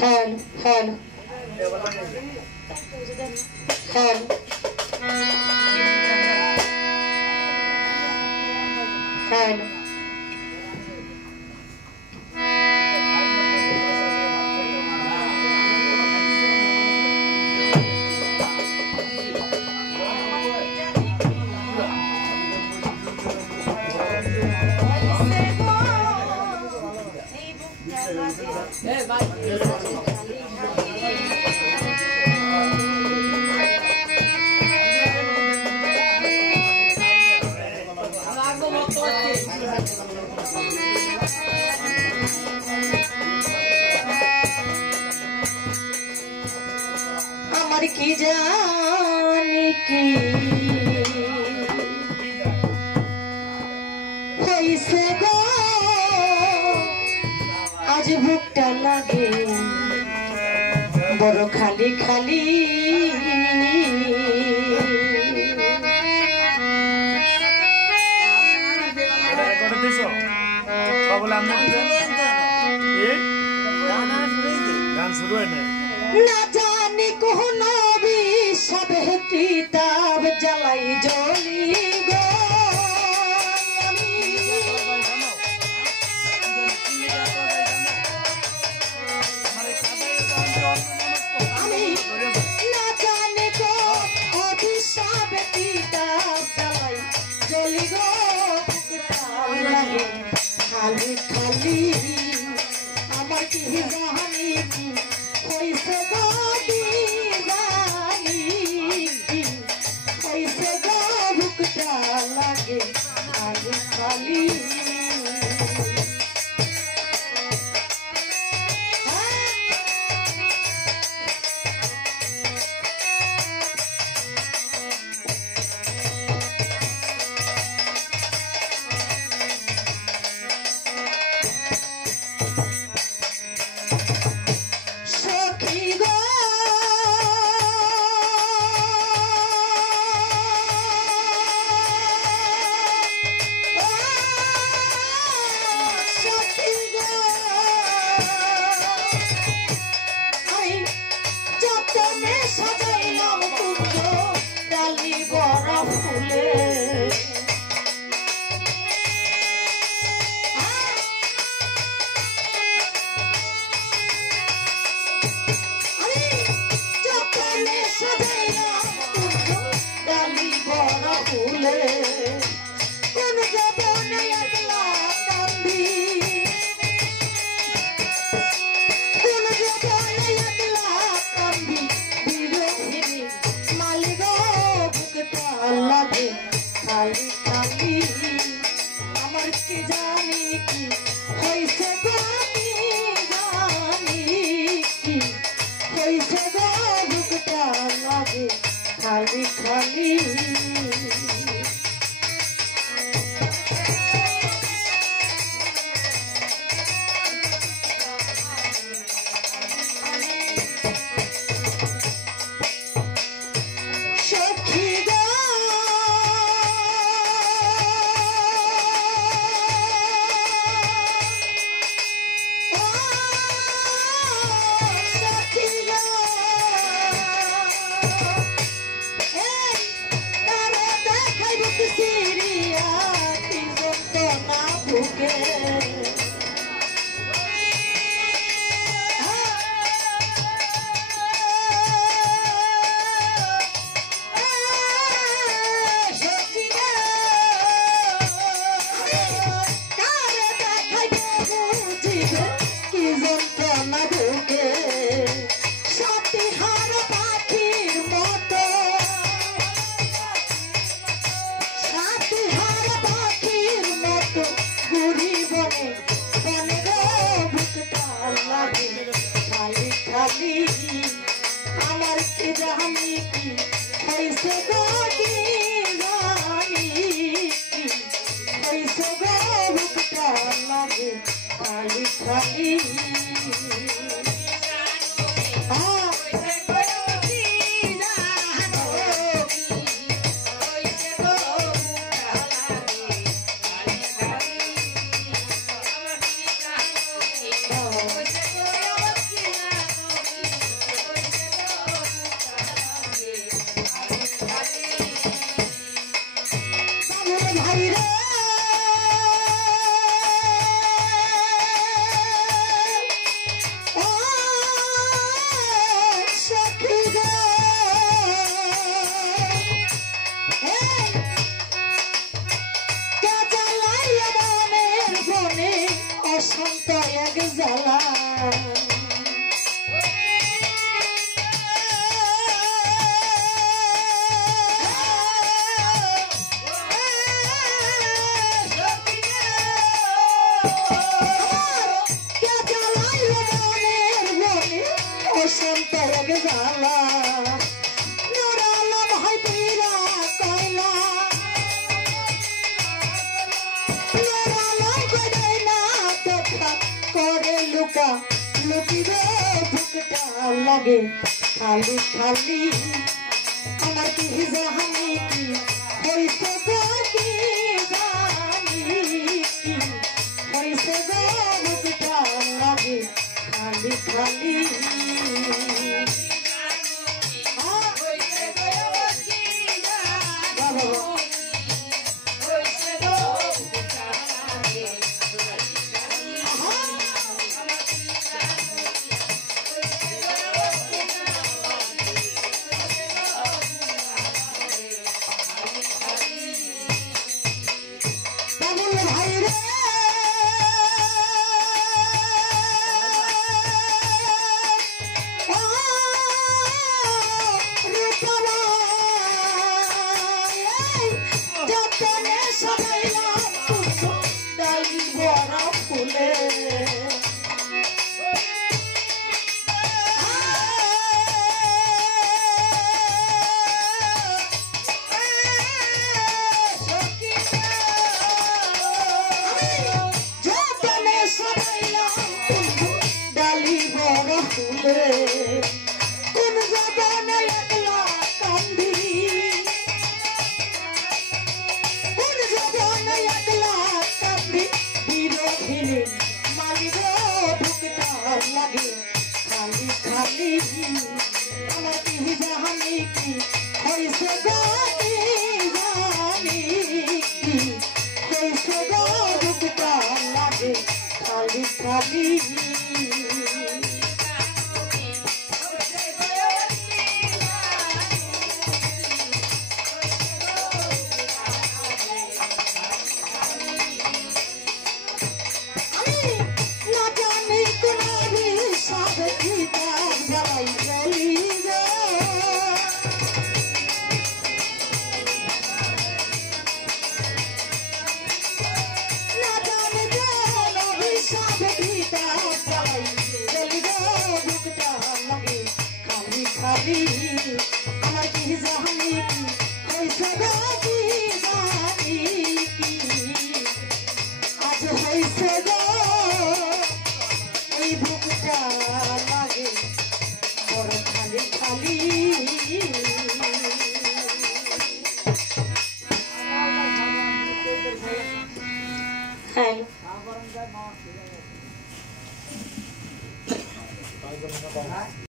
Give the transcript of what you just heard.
hello hello hello hello की जाने की होइसे गो आज बुकटा लागे बड़ खाली खाली ना जाने कौन सब किताब जलाई जली गो ना जाने को सब किताब जलाई जली गो लगे खाली खाली আমার কি জানি কইছে গো लागे खाली खाली खाली खाली अमर की जानी की होइसे गानी जानी की होइसे गो बुकटा लागे खाली खाली खाली खाली ভাই রে অশান্ত এক জ্বালা অশান্ত এক জ্বালা নুরালাম হয় পীরা কয়লা করে লুকা লুকিবে বুকটা লাগে খালি খালি আমার কি জানি কি হইছে গো কি জানি কি হইছে গো বুকটা লাগে খালি খালি কোন জবানে একলা কান্দি কোন জবানে একলা কান্দি বিরোধিনী মালিক বুকটা লাগে খালি খালি আমার কি জানি কি হইছে গো কি জানি কি হইছে গো বুকটা লাগে খালি খালি আমার কি জানি কি হইছে গো কি জানি কি আজ হইছে গো এই বুকটা লাগে বড় খালি খালি